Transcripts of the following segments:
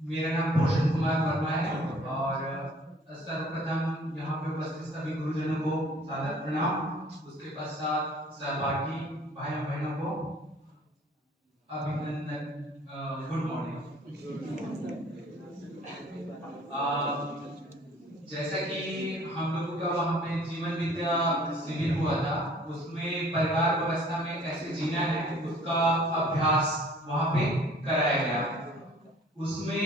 मेरा नाम भूषण कुमार वर्मा है और सर्वप्रथम यहाँ पे उपस्थित सभी गुरुजनों को सादर प्रणाम। उसके पश्चात सहपाठी भाइयों बहनों को अभिनंदन। Good morning. जैसा कि हम लोगों का वहाँ पे जीवन विद्या शिविर हुआ था, उसमें परिवार व्यवस्था में कैसे जीना है उसका अभ्यास वहाँ पे कराया गया। उसमें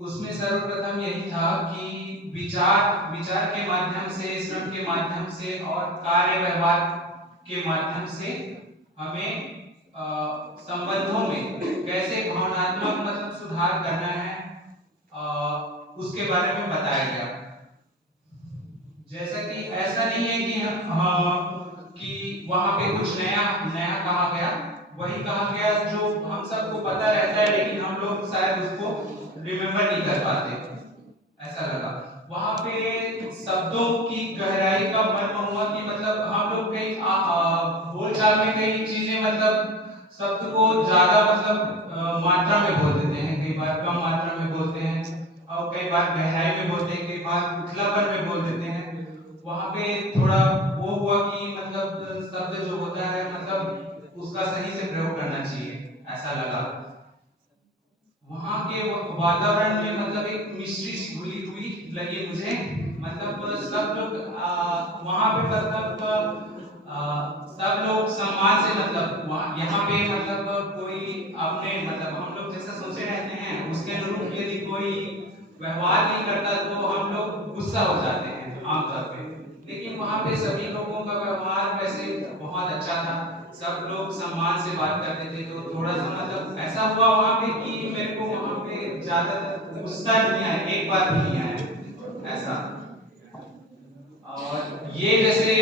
उसमें सर्वप्रथम यही था कि विचार विचार के माध्यम से, श्रम के माध्यम से और कार्य व्यवहार के माध्यम से हमें संबंधों में कैसे भावनात्मक मतलब सुधार करना है, उसके बारे में बताया गया। जैसा कि ऐसा नहीं है कि कि वहां पे कुछ नया नया कहा गया, वही कहा गया जो हम सबको पता रहता है, लेकिन हम लोग शायद उसको रिमेम्बर नहीं कर पाते, ऐसा लगा। वहां पे शब्दों की गहराई का मर्म हुआ कि मतलब हम लोग कई बोलचाल में कई चीजें मतलब शब्द को ज्यादा मतलब मात्रा में बोल देते हैं, कई बार कम मात्रा में बोलते हैं और कई बार गहराई में बोलते हैं, कई बार उथलापन में बोल देते हैं। वहां पे थोड़ा वो हुआ कि मतलब शब्द जो होता है मतलब उसका सही से प्रयोग करना चाहिए, ऐसा लगा। वहां के वातावरण में मतलब एक मिश्री सी घुली हुई लगी मुझे। मतलब सब लोग वहां पे मतलब सब लोग सम्मान से मतलब यहाँ पे मतलब कोई अपने मतलब हम लोग जैसा सोचे रहते हैं उसके अनुरूप यदि कोई व्यवहार नहीं करता तो हम लोग गुस्सा हो जाते हैं आमतौर पे। लेकिन वहां पे सभी लोगों का व्यवहार वैसे बहुत अच्छा था, सब लोग सम्मान से बात करते थे। तो थोड़ा सा मतलब ऐसा हुआ वहां पे कि मेरे को वहां पे ज्यादातर गुस्सा नहीं आया, एक बार भी नहीं आया ऐसा। और ये वैसे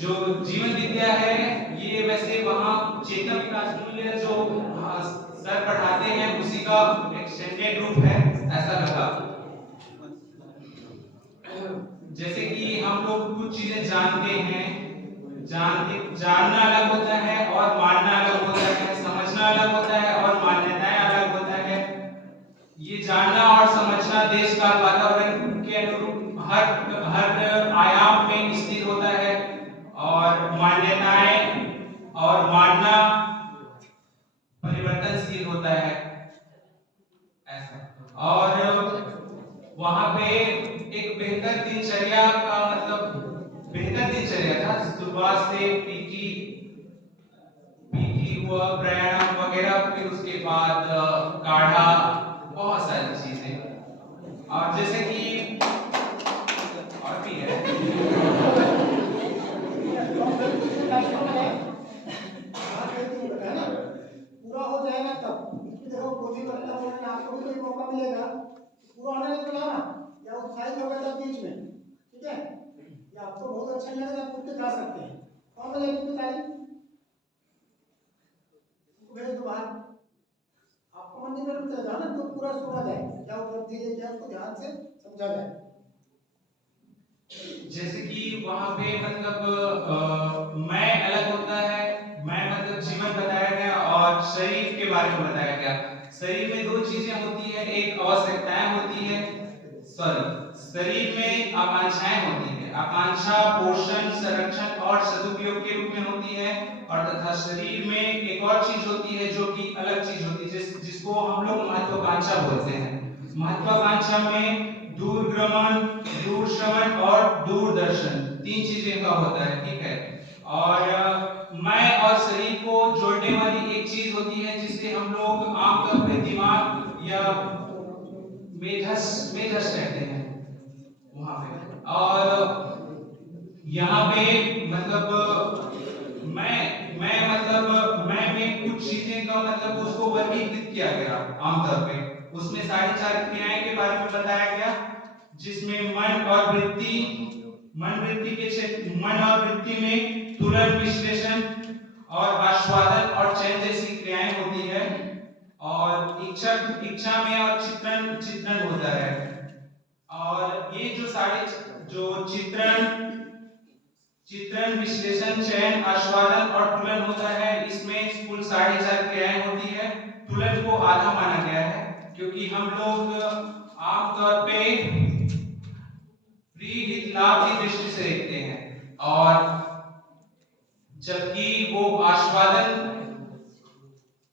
जो जीवन विद्या है, ये वैसे वहाँ चेतना विकास मूल्य जो सर पढ़ाते हैं उसी का एक्सटेंडेड रूप है, ऐसा लगा। जैसे कि हम लोग कुछ चीजें जानते हैं, जानना अलग होता है और मानना अलग होता है, समझना अलग होता है और मान्यताएं अलग होता है। ये जानना और समझना देश का वातावरण के अनुरूप हर हर आयाम में स्थित होता है, और मान्यताएं और मानना परिवर्तनशील होता है, ऐसा। और वहां पे एक बेहतर दिनचर्या का मतलब बेहतर दिनचर्या था, सुबह से पीटी पीटी हुआ, प्राणायाम वगैरह, फिर उसके बाद काढ़ा, बहुत सारी चीजें। और जैसे कि और भी है। पूरा हो जाएगा तब इसमें देखो कोचिंग वगैरह बोल रहे हैं, आपको भी कोई मौका मिलेगा पूरा होने में तो लाना या उत्साहित होगा तब बीच में, ठीक है। या आपको बहुत अच्छा नहीं लगा आप उठ के जा सकते हैं। कौन बजे कितनी तारीख भेज दो बाहर, आपको मन नहीं करना चलेगा ना, तो पूरा सुना जाए क्या उपलब्धि है क्या उसको ध्यान से समझा जाए। जैसे कि वहां पे मतलब मैं अलग होता है, मैं मतलब जीवन बताया गया और शरीर के बारे में बताया गया। शरीर में दो चीजें होती है, एक आवश्यकताएं होती है, सॉरी, शरीर में आकांक्षाएं होती है, आकांक्षा पोषण संरक्षण और सदुपयोग के रूप में होती है। और तथा शरीर में एक और चीज होती है जो कि अलग चीज होती है, जिसको हम लोग महत्वाकांक्षा बोलते हैं। महत्वाकांक्षा में दूरगमन, दूर श्रवण और दूरदर्शन, तीन चीजें का होता है, ठीक है। और मैं और शरीर को जोड़ने वाली एक चीज होती है जिसे हम लोग आमतौर पे दिमाग या मेधस मेधस कहते हैं वहां पे। और यहाँ पे मतलब मैं मतलब मैं में कुछ चीजें का मतलब उसको वर्गीकृत किया गया आमतौर पे। उसमें साढ़े चार क्रियाएं के बारे में बताया गया, जिसमें मन और वृत्ति, मन वृत्ति के क्षेत्र, मन और वृत्ति में तुलन विश्लेषण और आस्वादन और चयन जैसी क्रियाएं होती है। और इच्छा इच्छा में और चित्रण चित्रण होता है। और ये जो सारे जो चित्रण चित्रण विश्लेषण चयन आस्वादन और तुलन होता है, इसमें कुल 4.5 क्रियाएं होती है। तुलन को आधा माना गया है क्योंकि क्योंकि हम लोग आमतौर पे प्रीहित लाभ की दृष्टि से देखते हैं, और जबकि वो आस्वादन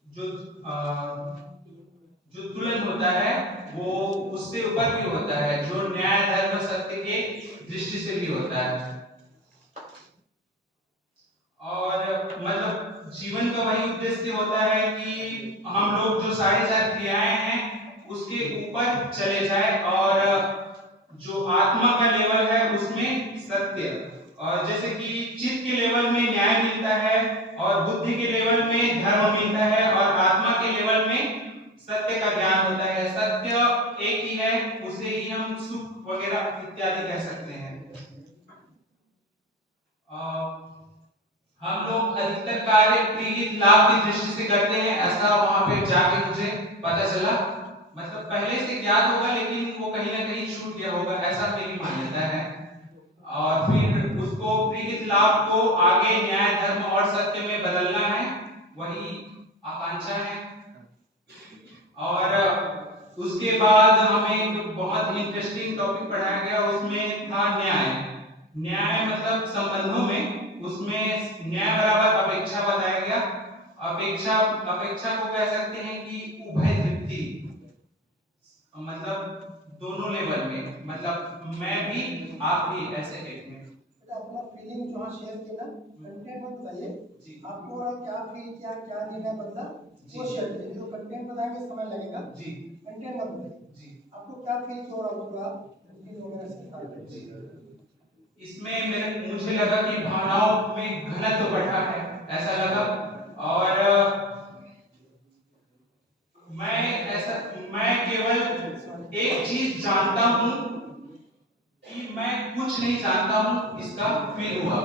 जो जो तुलन होता है वो उससे ऊपर भी होता है, जो न्याय धर्म सत्य के दृष्टि से भी होता है। और मतलब जीवन का वही उद्देश्य होता है कि हम लोग जो सारी क्रियाएं हैं उसके ऊपर चले जाए, और जो आत्मा का लेवल है उसमें सत्य, और जैसे कि चित्त के लेवल में न्याय मिलता है, और बुद्धि के लेवल में धर्म मिलता है, और आत्मा के लेवल में सत्य का ज्ञान होता है। सत्य एक ही है, उसे ही हम सुख वगैरह इत्यादि कह सकते हैं। हम लोग अधिकतर कार्य प्रीहित लाभ की दृष्टि से करते हैं, ऐसा वहां पे जाके मुझे पता चला। मतलब पहले से ज्ञात होगा लेकिन वो कहीं ना कहीं छूट गया होगा, ऐसा मेरी मान्यता है। और फिर उसको प्रीहित लाभ को आगे न्याय धर्म और सत्य में बदलना है, वही आकांक्षा है। और उसके बाद हमें एक बहुत इंटरेस्टिंग टॉपिक पढ़ाया गया, उसमें था न्याय। न्याय मतलब संबंधों में, उसमें न्याय बराबर अपेक्षा बताया गया। अपेक्षा अपेक्षा को कह सकते हैं कि उभय तृप्ति, मतलब दोनों लेवल में, मतलब मैं भी आप भी, ऐसे एक में। अपना फीलिंग जो शेयर किया ना, कंटेंट मत बताइए, आपको क्या फील किया, क्या निर्णय बदला वो शेयर कीजिए। जो कंटेंट बताएंगे समय लगेगा जी, कंटेंट मत बताइए जी, आपको क्या फील हो रहा होगा फील वगैरह शेयर कीजिए। इसमें मुझे लगा कि भावनाओं में घनत्व बढ़ा है, ऐसा लगा। और मैं केवल एक चीज जानता हूं कि मैं कुछ नहीं जानता हूं, इसका फील हुआ।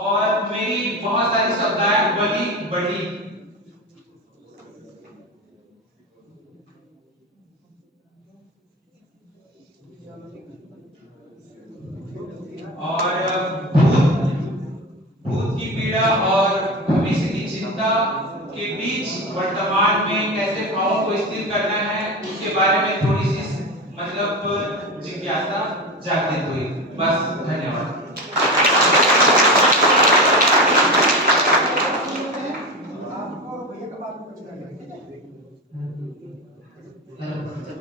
और मेरी बहुत सारी शब्दाएं बढ़ी। और भूत की पीड़ा और भविष्य की चिंता के बीच वर्तमान में कैसे भावों को स्थिर करना है, उसके बारे में थोड़ी सी मतलब जिज्ञासा जागृत हुई। बस, धन्यवाद।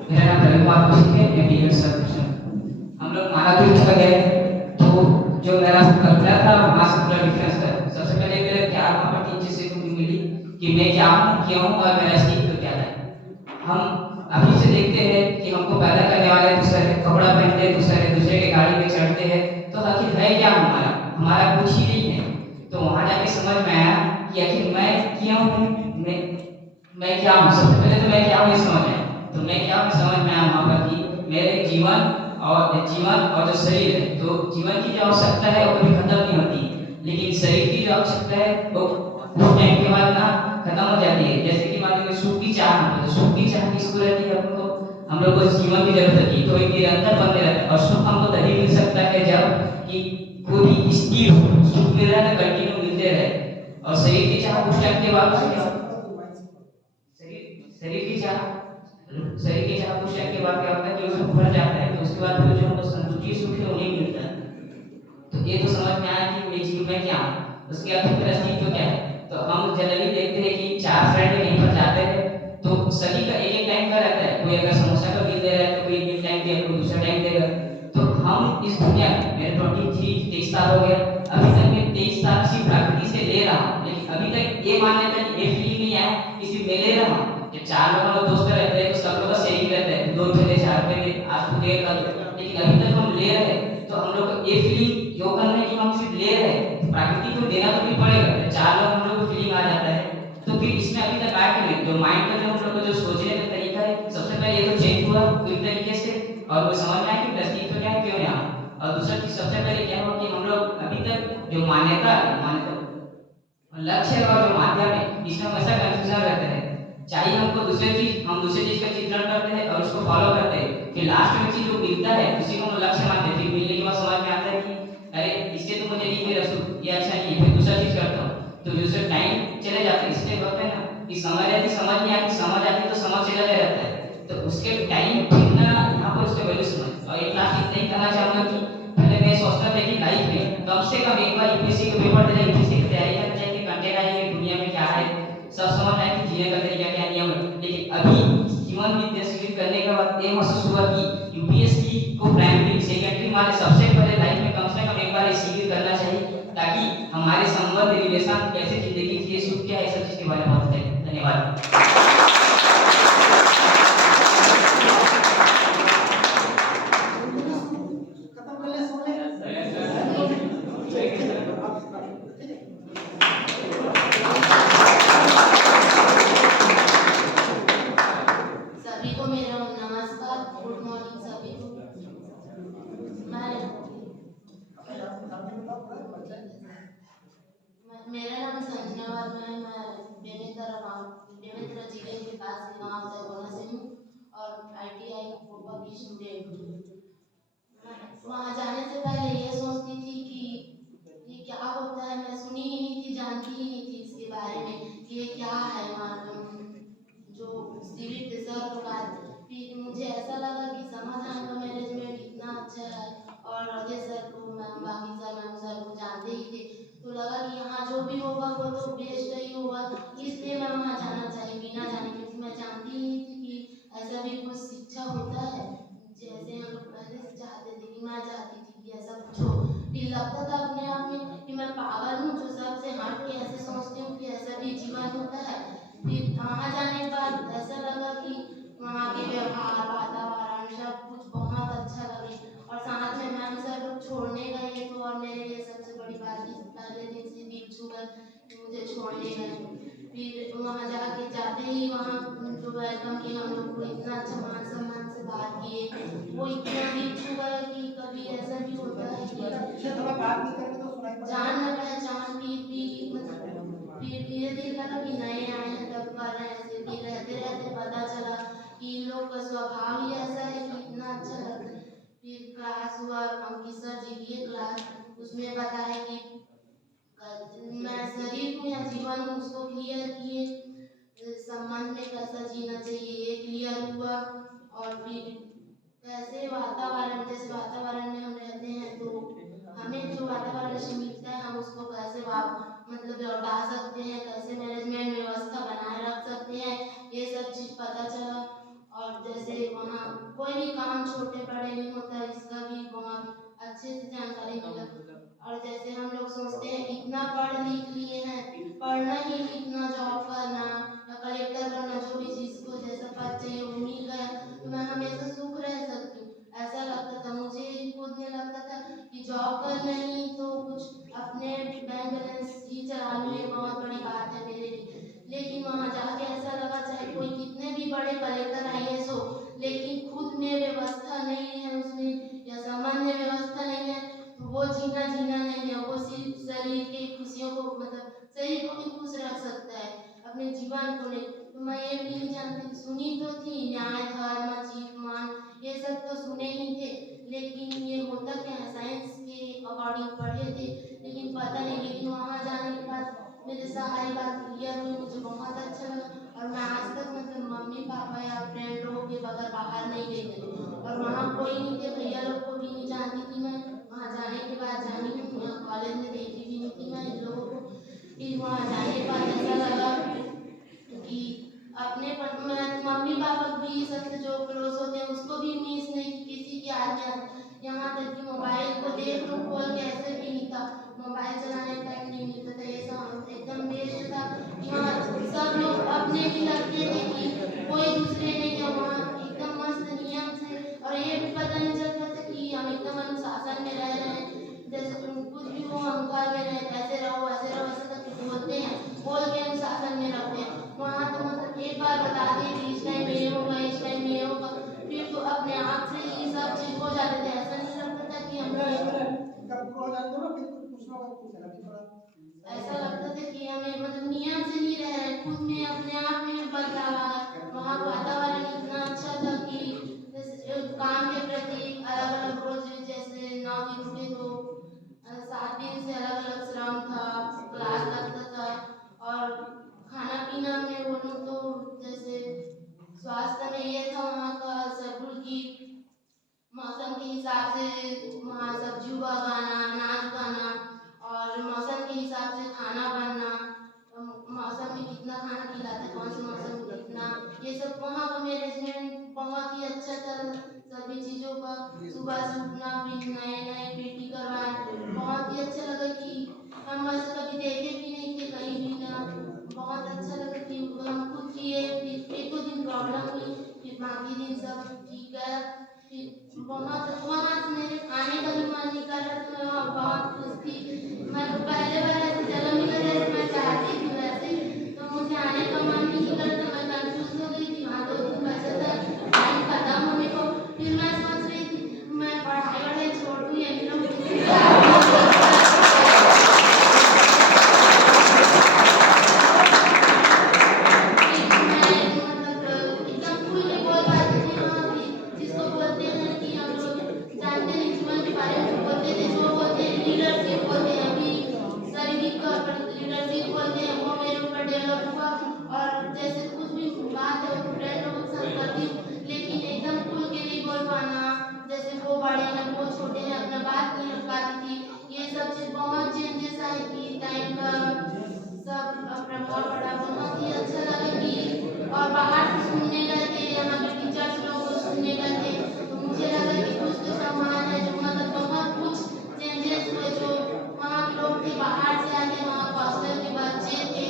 मेरा नाम रवि कुमार कौशिक है, एमबीए सर। हम लोग मानव तीर्थ पर गए, तो जो मेरा कल्पना था वहाँ से पूरा डिफरेंस था। सबसे पहले मेरा क्या वहाँ पर तीन चीजें मुझे मिली कि मैं क्या हूँ, क्यों हूँ और मेरा अस्तित्व क्या है। हम अभी से देखते हैं कि हमको पैदा करने वाले दूसरे कपड़ा पहनते हैं, दूसरे के गाड़ी में चढ़ते हैं, तो आखिर है क्या हमारा कुछ ही नहीं है। तो वहाँ जाके समझ में आया कि आखिर मैं क्यों हूँ, मैं क्या हूँ। सबसे पहले तो मैं क्या हूँ ये समझ आया। तो मैं क्या हूँ समझ में आया वहाँ पर कि मेरे जीवन और जो शरीर है, तो जीवन की जो आवश्यकता है वो कभी खत्म नहीं होती, लेकिन शरीर की जो आवश्यकता है वो कुछ टाइम के बाद ना खत्म हो जाती है। जैसे कि मान लीजिए सुख की चाह, तो सुख की चाह किसको रहती है, हम लोग को जीवन की जरूरत होती है, तो एक निरंतर बनते रहता है। और सुख हमको तभी मिल सकता है जब कि खुद ही स्थिर सुख मिल रहा है, कंटिन्यू मिलते रहे। और शरीर की चाह कुछ टाइम के बाद शरीर की चाह कुछ टाइम के बाद क्या होता है कि उसमें भर जाता है, तो उसके बाद फिर जो हमको संतुष्टि सुख है वो नहीं मिलता है। तो ये तो समझ में आया कि मेरे जीवन में क्या हूँ, उसके बाद फिर अस्तित्व क्या है। तो हम जनरली देखते हैं कि चार फ्रेंड कहीं पर जाते हैं, तो सभी का एक एक टाइम का रहता है। कोई अगर समोसा का बिल दे रहा है तो कोई एक टाइम देगा, कोई दूसरा टाइम देगा। तो हम इस दुनिया में, मेरे 23 साल हो गया, अभी तक मैं 23 साल सिर्फ प्रकृति से ले रहा हूँ, लेकिन अभी तक ये मान्यता ये फीलिंग नहीं आया कि सिर्फ मैं ले रहा हूँ। जब चार लोग दोस्त रहते हैं तो सब लोग का शेयरिंग रहता है, 2 रुपये दे, 4 रुपये दे, आज तू दे कल, लेकिन अभी तक हम ले रहे हैं। तो हम लोग को ये फीलिंग यो करना है कि हम सिर्फ ले रहे हैं, तो प्रकृति को देना तो भी पड़ेगा। जब चार लोग हम लोग को फीलिंग आ जाता है, तो फिर इसमें अभी तक आया कि नहीं, जो माइंड का जो हम लोग को जो सोचने का तरीका है, सबसे पहले ये तो चेंज हुआ पूरी तरीके से, और वो समझ में आया कि अस्तित्व क्या है, क्यों यहाँ। और दूसरा चीज सबसे पहले क्या हुआ कि हम लोग अभी तक जो मान्यता लक्ष्य और जो माध्यम है, इसमें हमेशा कंफ्यूजन रहता है। चाहिए हमको हम दूसरे चीज का चित्रण करते हैं और उसको फॉलो करते हैं, फिर लास्ट में चीज जो मिलता है उसी को हम लक्ष्य मानते हैं। फिर मिलने के बाद समझ में आता है कि अरे इससे तो मुझे नहीं मिला सुख, ये अच्छा नहीं है, फिर दूसरा चीज करता हूँ, तो दूसरा टाइम चले जाता है। इसलिए कहते हैं ना कि समझ आती समझ नहीं आती, समझ आती तो समझ से लगे रहता है, तो उसके टाइम फिर ना यहाँ पर उसका वैल्यू समझ। और एक लास्ट इतना ही कहना चाहूँगा कि पहले मैं सोचता था कि लाइफ में कम से कम एक बार यूपीएससी का पेपर देना, यूपीएससी की तैयारी करना चाहिए कि कंटेंट आएंगे दुनिया में क्या है, सब समझ आए कि जीने का तरीका क्या नियम है। लेकिन अभी जीवन में देश लीड करने के बाद ये महसूस हुआ कि यूपीएससी को प्राइमरी सेकेंडरी माने सबसे पहले लाइफ में कम से कम एक बार सीखी करना चाहिए, ताकि हमारे संबंध रिलेशन कैसे जिंदगी जिए सुख क्या है सब चीज के बारे में पता चले। धन्यवाद। खत्म कर ले, सुन ले। ठीक है। सभी को मेरा नमस्कार, गुड मॉर्निंग सभी को। मेरा नाम संजना वर्मा है। मैं बेमेतरा जिले के पास के गांव जगोना से हूँ और ITI कोपा की स्टूडेंट हूँ। मैं वहाँ जाने से पहले ये सोचती थी कि ये क्या होता है, मैं सुनी ही नहीं थी, जानती ही नहीं थी इसके बारे में कि ये क्या है। जो सिविल सर लोग आए, फिर मुझे ऐसा लगा कि समाधान का मैनेजमेंट इतना अच्छा है और राधे सर को, मैम बाकी सर मैम सर को जानते ही थे, तो लगा कि यहाँ जो भी होगा वो तो बेस्ट ही होगा, इसलिए मैं वहाँ जाना चाहिए बिना जाने, क्योंकि मैं जानती ही नहीं थी कि ऐसा भी कुछ शिक्षा होता है जैसे हम लोग पहले से चाहते थे कि मैं चाहती थी कि ऐसा कुछ हो। फिर लगता था अपने आप में कि मैं पागल हूँ जो सबसे हट के ऐसे सोचती हूँ कि ऐसा भी जीवन होता है। फिर वहाँ जाने के बाद ऐसा लगा कि वहाँ के व्यवहार, वातावरण सब कुछ बहुत अच्छा लगे और साथ में मैम सर लोग छोड़ने गए तो और मेरे लिए सबसे बड़ी बात इस पहले दिन से दिल छू गए कि मुझे छोड़ने गए। फिर वहाँ जाते ही वहाँ जो वेलकम किए हम लोग को, इतना अच्छा मान सम्मान से बात किए, वो इतना दिल छू गया कि कभी ऐसा भी होता है कि पीछे थोड़ा बात नहीं करके तो सुनाई पड़ेगा। जान न पहचान, फिर भी मतलब फिर धीरे धीरे लगा कि नए आए हैं तब कर रहे हैं ऐसे, फिर रहते रहते पता चला कि इन लोग का स्वभाव ही ऐसा है कि इतना अच्छा लगता है। फिर क्लास हुआ, अंकित सर जी लिए क्लास, उसमें बताया कि मैं शरीर हूँ या जीवन हूँ उसको क्लियर किए, संबंध में कैसा जीना चाहिए ये क्लियर हुआ। और फिर कैसे वातावरण, जैसे वातावरण में हम रहते हैं तो हमें जो वातावरण से मिलता है हम उसको कैसे मतलब लौटा सकते हैं, कैसे मैनेजमेंट व्यवस्था बनाए रख सकते हैं, ये सब चीज पता चला। और जैसे वहाँ कोई भी काम छोटे बड़े नहीं होता, इसका भी बहुत अच्छे से जानकारी मिला। और जैसे हम लोग सोचते हैं इतना पढ़ लिख लिए हैं, पढ़ना ही लिखना, जॉब करना या कलेक्टर बनना, जो भी जिसको जैसा पद चाहिए वो मिल गया तो मैं हमेशा सुख रह सकती हूँ, ऐसा लगता था मुझे। खुद में लगता था कि जॉब करना ही तो कुछ अपने बैंक बैलेंस ही चला लूँ, ये बहुत बड़ी बात है मेरे लिए। लेकिन वहाँ जाके ऐसा लगा चाहे कोई कितने भी बड़े कलेक्टर IAS हो, लेकिन खुद में व्यवस्था नहीं है उसमें या सामान्य व्यवस्था नहीं है तो वो जीना जीना नहीं है, वो सिर्फ शरीर के खुशियों को मतलब शरीर को भी खुश रख सकता है, अपने जीवन को नहीं। तो मैं ये भी नहीं जानती, सुनी तो थी न्याय धर्म जीत मान ये सब तो सुने ही थे, लेकिन ये होता क्या है साइंस के अकॉर्डिंग पढ़े थे, लेकिन पता नहीं। लेकिन वहाँ जाने के बाद मेरे सारी बात क्लियर हुई, मुझे बहुत अच्छा लगा। और मैं आज तक मतलब मम्मी पापा या फ्रेंड लोगों के बगैर बाहर नहीं गई थी और वहाँ कोई नहीं थे, भैया लोग को भी नहीं जानती थी मैं, वहाँ जाने के बाद जानी हूँ, यहाँ कॉलेज में देखी भी नहीं थी मैं इन लोगों को। फिर वहाँ जाने के बाद ऐसा लगा कि अपने मम्मी पापा भी सबसे जो क्लोज होते हैं उसको भी मिस नहीं की किसी की आज्ञा, यहाँ तक कि मोबाइल को देख लूँ खोल के ऐसे भी नहीं था, मोबाइल चलाने का टाइम नहीं मिलता था, ये सब एकदम बेस्ट था। यहाँ सब लोग अपने ही लगते थे कि कोई दूसरे नहीं है, वहाँ एकदम मस्त नियम से, और ये भी पता नहीं चलता था कि हम एकदम अनुशासन में रह रहे हैं, जैसे कुछ भी हो हम घर में रहे ऐसे रहो ऐसे रहो, ऐसे करके बोलते हैं, बोल के अनुशासन में रखते हैं। वहाँ तो मतलब एक बार बता दिए कि इस टाइम ये होगा इस टाइम ये होगा, फिर तो अपने आप से ही सब चीज हो जाते थे, ऐसा नहीं लगता था कि हम जब पूरा हो जाते हो ना फिर कुछ पूछना होगा तो पूछना, अभी थोड़ा ऐसा लगता था कि हमें मतलब नियम से नहीं रह रहे, खुद में अपने आप में बदलाव आ गया। वहाँ वातावरण इतना अच्छा था कि जैसे काम के प्रति अलग अलग रोज, जैसे 9 दिन थे तो 7 दिन से अलग अलग श्रम था, क्लास लगता था, और खाना पीना में वो हिसाब से वहाँ सब्जी उगाना, अनाज उगाना और मौसम के हिसाब से खाना बनना, मौसम में कितना खाना खिलाते हैं, कौन से मौसम में कितना, ये सब वहाँ का मैनेजमेंट बहुत ही अच्छा था। सभी चीज़ों का सुबह से उठना, फिर नए नए पेटी करवाए, बहुत ही अच्छा लगा कि हम ऐसे कभी देखे भी नहीं थे कहीं भी ना। बहुत अच्छा लगा कि हम खुद किए, फिर एक दो दिन प्रॉब्लम हुई, फिर बाकी दिन सब ठीक है। फिर बहुत वहाँ से मेरे आने का भी मन नहीं कर रहा था, मैं वहाँ बहुत खुश थी। मैं तो पहले बार ऐसी जगह मिला जैसे मैं चाहती थी वैसे, तो मुझे आने का मन नहीं कर रहा था। मैं कंफ्यूज हो गई थी, वहाँ 2 दिन बचा था टाइम खत्म होने को। फिर मैं सोच रही थी मैं पढ़ाई वढ़ाई छोड़ दूँ या फिर एकदम खुल के बोल पाती थी वहाँ भी, जिसको बोलते हैं कि हम लोग जानते हैं जीवन के बारे में, जो बोलते थे जो बोलते हैं लीडरशिप बोलते हैं, अभी शारीरिक तौर पर लीडरशिप बोलते हैं, वो मेरे ऊपर डेवलप हुआ। और जैसे कुछ भी बात है वो फ्रेंड लोगों के साथ करती हूँ, लेकिन एकदम खुल के नहीं बोल पाना, जैसे वो बड़े हैं वो छोटे हैं, अपना बात नहीं रख पाती थी। ये सब चीज़ बहुत चेंजेस आए कि टाइम का सब प्रभाव पड़ा, बहुत ही अच्छा लगा कि और बाहर से सुनने गए थे, यहाँ के टीचर्स लोग को सुनने गए थे, तो मुझे लगा कि कुछ तो सम्मान है, जो मतलब बहुत कुछ चेंजेस हुए। जो वहाँ के लोग थे बाहर से आके, वहाँ हॉस्टल के बच्चे थे,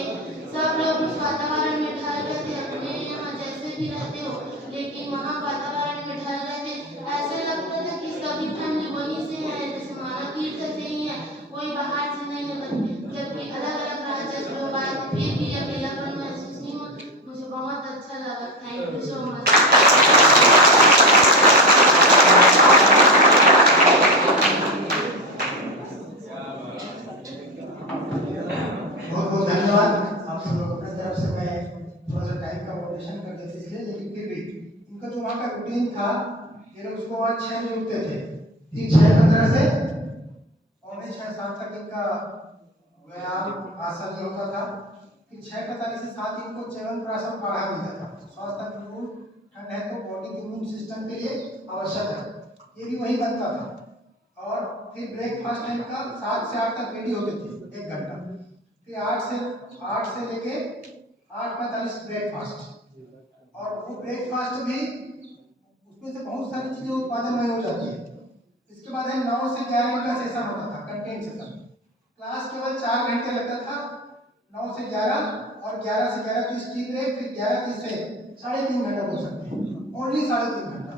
सब लोग उस वातावरण में ढल गए थे। अपने यहाँ जैसे भी रहते हो, लेकिन वहाँ वातावरण में ढल गए थे। ऐसे लगता था कि सभी फैमिली वहीं से है, जैसे मानव तीर्थ से ही है, कोई बाहर से नहीं है। जबकि अलग अलग राज्य से लोग आए थे, फिर भी अकेलापन महसूस नहीं हुआ। मुझे बहुत अच्छा लगा। Thank you so much. बहुत बहुत धन्यवाद आप सब लोग अपने तरफ से। मैं थोड़ा सा टाइम का कोटेशन कर देते इसलिए, लेकिन फिर भी इनका जो वहाँ का रूटीन था, ये लोग उसको आज 6 बजे उठते थे, ठीक 6:15 से 6:45 तक इनका व्यायाम आसन होता था। फिर 6:45 से 7 इनको च्यवनप्राशन काढ़ा मिलता था। स्वास्थ्य अनुकूल ठंड है तो बॉडी के इम्यून सिस्टम के लिए आवश्यक है, ये भी वही बनता था। और फिर ब्रेकफास्ट टाइम का 7 से 8 तक रेडी होते थे, 1 घंटा। फिर 8 से लेके 8:45 ब्रेकफास्ट, और वो ब्रेकफास्ट भी उसमें से बहुत सारी चीजें उत्पादन में हो जाती है। इसके बाद है 9 से 11 का सेशन होता था, कंटेंट सेशन। क्लास केवल 4 घंटे लगता था, 9 से 11, और 11 से 11:30 टी ब्रेक, फिर 11:30 से 3.5 घंटा बोल सकते हैं, ओनली 3.5 घंटा।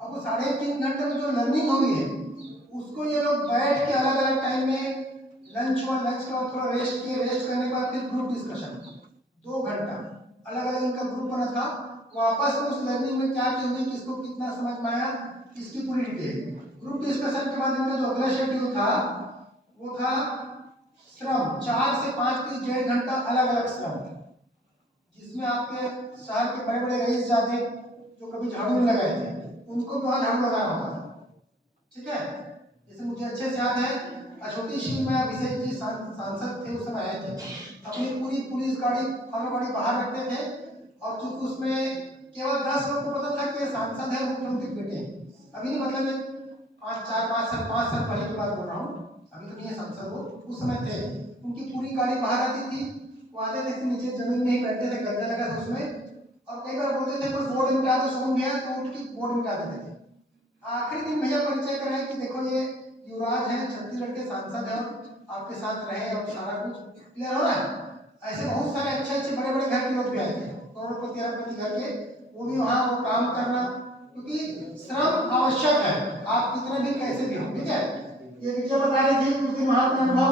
अब वो 3.5 घंटे में जो लर्निंग हुई है, उसको ये लोग बैठ के अलग अलग टाइम में लंच हुआ, लंच के बाद थोड़ा रेस्ट किए, रेस्ट करने के बाद फिर ग्रुप डिस्कशन 2 घंटा अलग अलग इनका ग्रुप बना था। वापस में उस लर्निंग में क्या चीज हुई, किसको कितना समझ में आया, इसकी पूरी डिटेल। ग्रुप डिस्कशन के बाद इनका जो अगला शेड्यूल था वो था श्रम, 4 से 5 की 1.5 घंटा अलग अलग श्रम, जिसमें आपके शहर के बड़े बड़े रईस जाते जो कभी झाड़ू नहीं लगाए थे, उनको भी वहाँ झाड़ू लगाना होता था, ठीक है। जैसे मुझे अच्छे से याद है, अछोटी शिव में अभिषेक जी सांसद थे, उस समय आए थे, अपनी पूरी पुलिस गाड़ी, फॉलो गाड़ी बाहर रखते थे, और चूंकि उसमें केवल 10 लोग को पता था कि सांसद है, मुख्यमंत्री के बेटे हैं। अभी नहीं, मतलब 5 साल पहले की बात बोल रहा हूँ, अभी तो नहीं है सांसद वो, उस समय थे। उनकी पूरी गाड़ी बाहर आती थी, वो आते थे नीचे जमीन में ही बैठते थे, गद्दा लगा था उसमें, और कई बार बोलते थे कोई बोर्ड मिटा दो, सो गया तो उठ के बोर्ड मिटा देते थे। आखिरी दिन भैया परिचय कराए कि देखो ये युवराज है, छत्तीसगढ़ के सांसद हैं, आपके साथ रहे और सारा कुछ क्लियर हो रहा है। ऐसे बहुत सारे अच्छे अच्छे बड़े बड़े घर के लोग भी आए थे, करोड़पति अरबपति घर के, वो भी वहाँ वो काम करना, क्योंकि श्रम आवश्यक है, आप कितना भी कैसे भी हो, ठीक है। ये विजय बता रही थी कुछ दिन वहाँ अपने अनुभव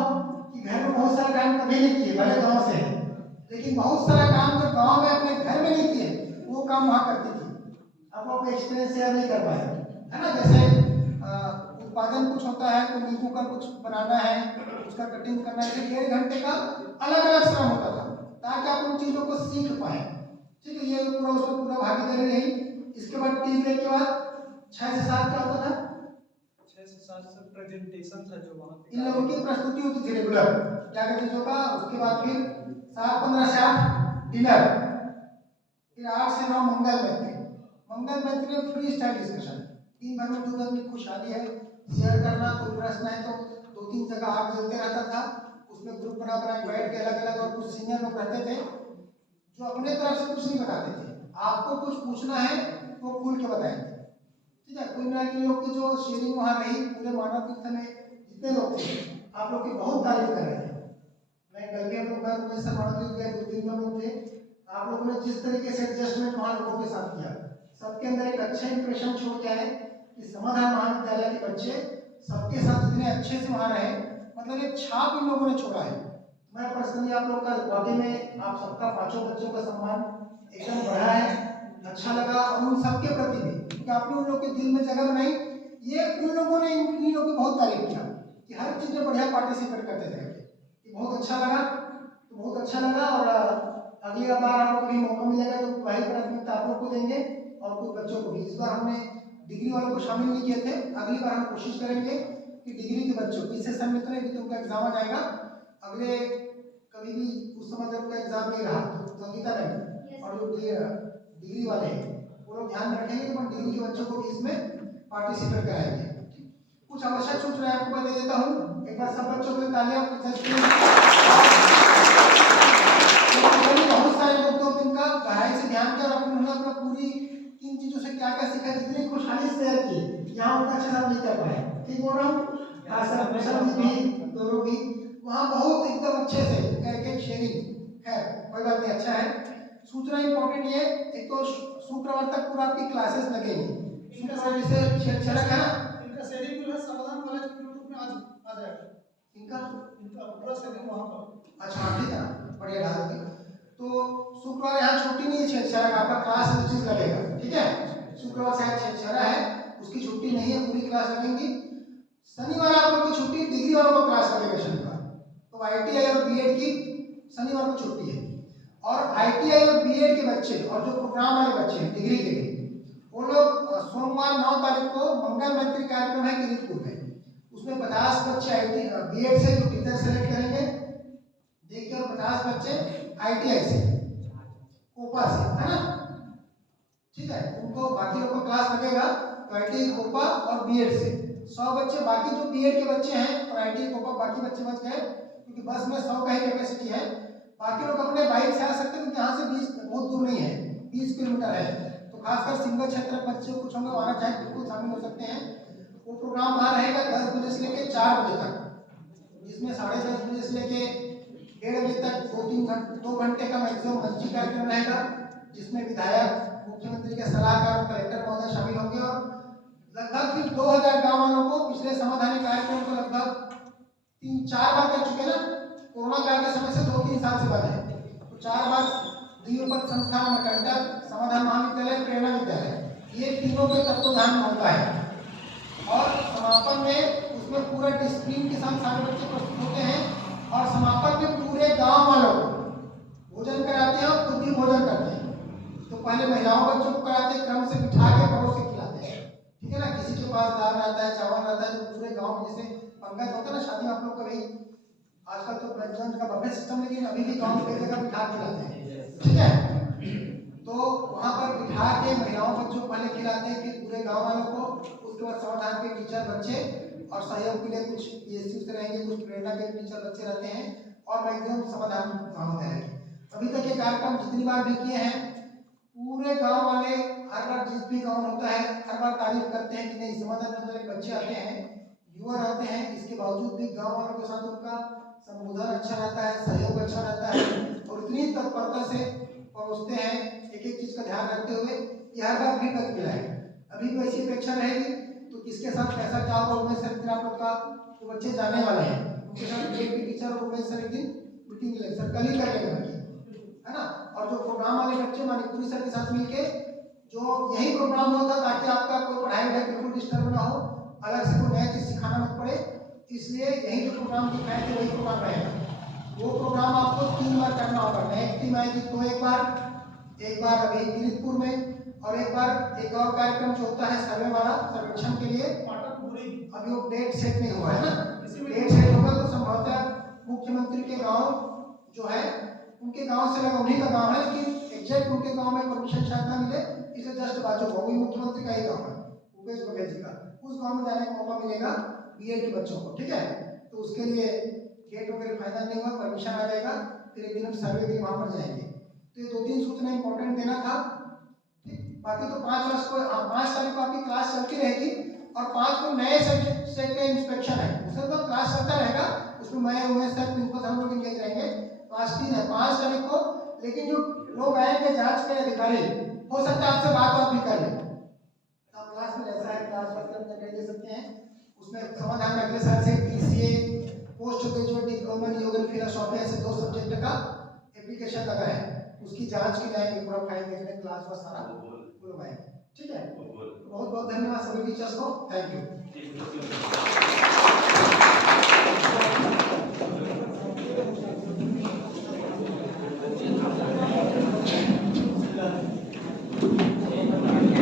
कि घर में बहुत सारा काम कभी नहीं किए, भले गाँव से है, लेकिन बहुत सारा काम जो गाँव में अपने घर में नहीं किए, वो काम वहाँ करती थी। अब वो एक्सपीरियंस शेयर नहीं कर पाए, है ना। जैसे उत्पादन कुछ होता है तो नींबू का कुछ बनाना है, उसका कटिंग करना है, 1.5 घंटे का अलग अलग श्रम होता था, ताकि आप उन चीजों को सीख पाए, ठीक है। ये पूरा उसमें पूरा भागीदारी रही। इसके बाद टी ब्रेक के बाद 6 से 7 क्या होता था, 6 से 7 से प्रेजेंटेशन था, जो वहाँ इन लोगों की प्रस्तुति होती थी रेगुलर, क्या कहते चीजों का। उसके बाद फिर 7:15 से 8 डिनर, फिर 8 से 9 मंगल मैत्री में फ्री स्टाइल डिस्कशन, दिन भर में जो भी अपनी खुशहाली है शेयर करना, कोई प्रश्न है तो 2-3 जगह हाथ जोड़ते रहता था। उसमें ग्रुप बना बना के बैठ के अलग अलग, और कुछ सीनियर लोग रहते थे जो अपने तरफ से कुछ नहीं बताते थे। आपको कुछ पूछना है तो खुल के बताएंगे, ठीक है। कुल मिला के लोग की जो शेयरिंग वहाँ रही, पूरे मानव तीर्थ में जितने लोग थे आप लोग की बहुत तारीफ कर रहे थे। मैं कल भी हम लोग मानव तीर्थ गए, 2-3 लोग थे। आप लोगों ने जिस तरीके से एडजस्टमेंट वहाँ लोगों के साथ किया, सबके अंदर एक अच्छा इंप्रेशन छोड़ के आए कि समाधान महाविद्यालय के बच्चे सबके साथ इतने अच्छे से वहाँ रहे, मतलब एक छाप इन लोगों ने छोड़ा है। मैं पर्सनली आप लोग का वाकई में आप सबका 5 बच्चों का सम्मान एकदम बढ़ा है, अच्छा लगा। और उन सबके प्रति भी, क्योंकि आपने उन लोग के दिल में जगह बनाई, ये उन लोगों ने इन लोगों की बहुत तारीफ किया कि हर चीज़ में बढ़िया पार्टिसिपेट करते थे, कि बहुत अच्छा लगा। तो बहुत अच्छा लगा, और अगली बार आपको कभी मौका मिलेगा तो पहली प्राथमिकता आप लोग को देंगे और कुछ बच्चों को भी। इस बार हमने डिग्री वालों को शामिल नहीं किए थे, अगली बार हम कोशिश करेंगे कि डिग्री के बच्चों को इस सेशन में तो उनका एग्जाम आ जाएगा। अगले कभी भी उस समय जब उनका एग्जाम नहीं रहा तो संगीता मैम और जो डिग्री वाले हैं वो लोग ध्यान में रखेंगे, तो डिग्री के बच्चों को भी इसमें पार्टिसिपेट कराएंगे। कुछ आवश्यक सूचना आपको मैं दे देता हूँ, एक बार सब बच्चों के लिए तालियां। बहुत सारे लोग तो इनका गहराई से ध्यान दिया और अपने अपना पूरी किन चीजों से क्या क्या सीखा, जितनी खुशहाली शेयर की, यहाँ उनका अच्छा नहीं कर पाए, ठीक बोल रहा हूँ। भी दोनों भी वहाँ बहुत एकदम अच्छे से एक शेयरिंग है, कोई बात नहीं, अच्छा है। सूचना इंपॉर्टेंट ये, एक तो शुक्रवार तक पूरा आपकी क्लासेस लगेंगी। शुक्रवार जैसे शरक है ना, इनका शेड्यूल जो है समाधान कॉलेज के यूट्यूब में आज आ जाएगा। इनका पूरा शेड्यूल वहाँ पर। अच्छा ठीक है, बढ़िया डाल दिया। तो शुक्रवार यहाँ छुट्टी नहीं है, शरक आपका क्लास में चीज लगेगा, ठीक है। शुक्रवार शायद शरक है, उसकी छुट्टी नहीं है, पूरी क्लास लगेंगी। शनिवार आप लोग की छुट्टी, डिग्री वालों को क्लास लगेगा शनिवार। तो ITI और BEd की शनिवार को छुट्टी है। और ITI और BEd के बच्चे और जो प्रोग्राम वाले बच्चे हैं डिग्री के लिए, वो लोग सोमवार 9 तारीख को मंगल मैत्री कार्यक्रम है किरीटपुर में, उसमें 50 बच्चे BEd से जो टीचर सेलेक्ट करेंगे देखिए, और 50 बच्चे ITI से, कोपा से, है ना, ठीक है। उनको बाकी लोग को क्लास लगेगा तो ITI कोपा और BEd से 100 बच्चे, बाकी जो BEd के बच्चे हैं और ITI कोपा बाकी बच्चे बच गए, क्योंकि बस में 100 का ही कैपेसिटी है। बाकी लोग अपने बाइक से आ सकते हैं, क्योंकि यहाँ से 20 बहुत दूर नहीं है, 20 किलोमीटर है। तो खासकर सिंगल क्षेत्र के बच्चे कुछ होंगे, वहाँ चाहे बिल्कुल शामिल हो सकते हैं। वो प्रोग्राम वहाँ रहेगा 10 बजे से लेकर 4 बजे तक, जिसमें 10:30 बजे से लेके 1:30 बजे तक 2 घंटे का मैक्सिमम मंची कार्यक्रम रहेगा, जिसमें विधायक, मुख्यमंत्री के सलाहकार और कलेक्टर महोदय शामिल होंगे। और लगभग फिर 2000 गाँव वालों को पिछले समाधानी कार्यक्रम को लगभग 3-4 बार कर चुके ना, कोरोना काल के समय से 2-3 साल से बंद है, तो 4 बार दियोपत संस्थान मकंटक, समाधान महाविद्यालय, प्रेरणा विद्यालय, ये तीनों के तत्वाधान होता है। और समापन में उसमें पूरा डिसिप्लिन के साथ सारे बच्चे प्रस्तुत होते हैं, और समापन में पूरे गांव वालों को भोजन कराते हैं और खुद भी भोजन करते हैं। तो पहले महिलाओं बच्चों को कराते हैं, क्रम से बिठा के परोस के खिलाते हैं, ठीक है ना। किसी के पास दाल रहता है, चावल रहता है, तो पूरे गांव में जैसे पंगत होता है ना शादी में, आप लोग कभी आजकल तो रेस्टोरेंट का बफे सिस्टम, लेकिन अभी भी गांव में कई जगह बिठा खिलाते हैं, ठीक है। तो वहां पर बिठा के महिलाओं बच्चों को पहले खिलाते हैं, फिर पूरे गांव वालों को, उसके बाद समाधान के टीचर बच्चे, और सहयोग के लिए कुछ PSU से रहेंगे, कुछ प्रेरणा के टीचर बच्चे रहते हैं, और मैक्सिमम समाधान महाविद्यालय के। अभी तक ये कार्यक्रम जितनी बार भी किए हैं, पूरे गांव वाले हर बार, जिस भी गांव होता है हर बार तारीफ करते हैं कि नहीं, समाधान महाविद्यालय बच्चे आते हैं, युवा रहते हैं, इसके बावजूद भी गांव वालों के साथ उनका संबोधन अच्छा रहता है, सहयोग अच्छा रहता है, और इतनी तत्परता से परोसते हैं, एक एक चीज का ध्यान रखते हुए, ये हर बार भी तक मिला है। अभी भी वैसी अपेक्षा रहेगी, तो किसके साथ कैसा क्या होगा, उमेश सर फिर आप लोग का तो बच्चे जाने वाले हैं, उनके साथ BEd के टीचर और उमेश सर एक दिन मीटिंग ले, सर कल ही कर लेंगे, है ना। और जो प्रोग्राम वाले बच्चे मानिकपुरी सर के साथ मिलके जो यही प्रोग्राम होता, ताकि आपका कोई पढ़ाई वढ़ाई बिल्कुल डिस्टर्ब ना हो, अलग से कोई नया चीज सिखाना मत पड़े, इसलिए यही जो प्रोग्राम दिखाए थे वही प्रोग्राम रहेगा। वो प्रोग्राम आपको 3 बार करना होगा, नई टीम आएगी तो एक बार अभी किरीटपुर में, और एक बार एक और कार्यक्रम जो होता है सर्वे वाला, सर्वेक्षण के लिए, अभी वो डेट सेट नहीं हुआ है ना, डेट सेट होगा तो संभवतः मुख्यमंत्री के गांव जो है, उनके गांव से लगा, उन्हीं का गांव है, लेकिन एग्जैक्ट उनके गांव में परमिशन शायद ना मिले, इसे जस्ट बाजू होगी, मुख्यमंत्री का ही गांव है, भूपेश बघेल जी का, उस गांव में जाने का मौका मिलेगा बीएड के बच्चों को, ठीक है। तो उसके लिए गेट वगैरह फाइनल नहीं हुआ, परमिशन आ जाएगा, फिर एक दिन हम सर्वे के लिए वहां पर जाएंगे। तो ये 2-3 सूचना इंपॉर्टेंट देना था, ठीक। बाकी तो 5 तारीख को आपकी क्लास चलती रहेगी और 5 को नए सब्जेक्ट से के इंस्पेक्शन है, उसमें तो क्लास चलता रहेगा, उसमें मैं उमेश सर प्रिंसिपल हम लोग इंगेज रहेंगे। क्लास 3 है 5 तारीख को, लेकिन जो लोग आएंगे जांच के अधिकारी, हो सकता है आपसे बात भी कर ले, आप क्लास में ऐसा है क्लास वर्क करके दे सकते हैं, उसमें समाधान रखने सर से PCA post graduate diploma in योग एंड फिलॉसफी ऐसे 2 सब्जेक्ट का एप्लीकेशन लगा है, उसकी जांच की जाएगी, पूरा फाइल देखने क्लास का सारा लोग आएंगे, ठीक है। बहुत बहुत धन्यवाद सभी टीचर्स को, थैंक यू।